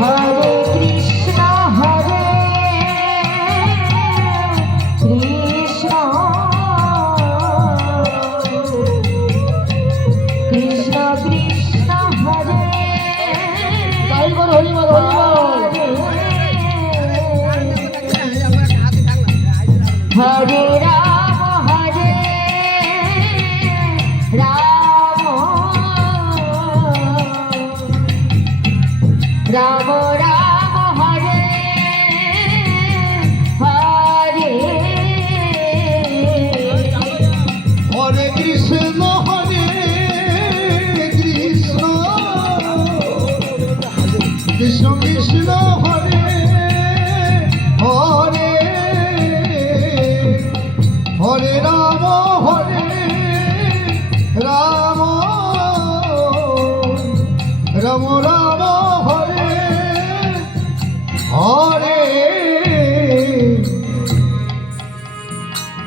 Amém.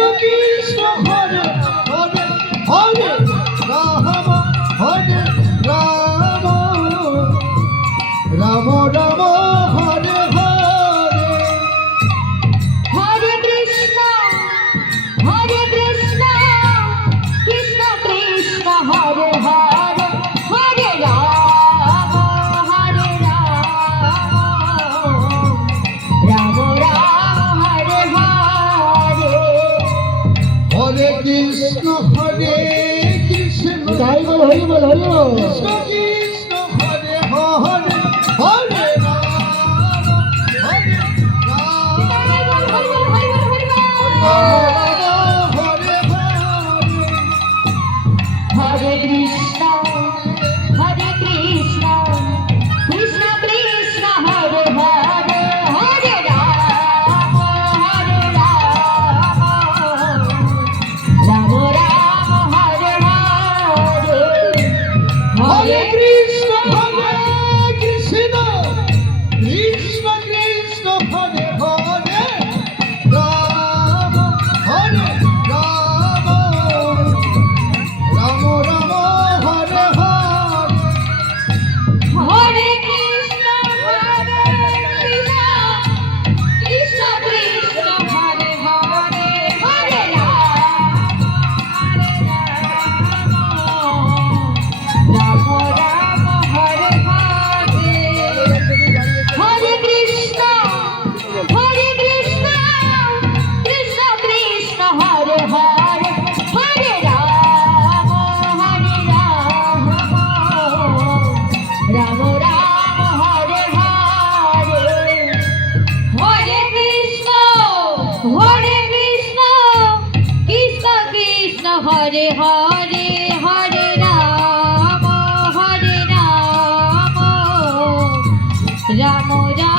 Cristo, isso Cristo, Show!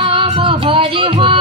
amor, vai de volta.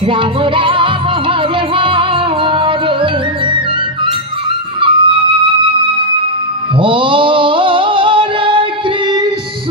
Ramo, Ramo.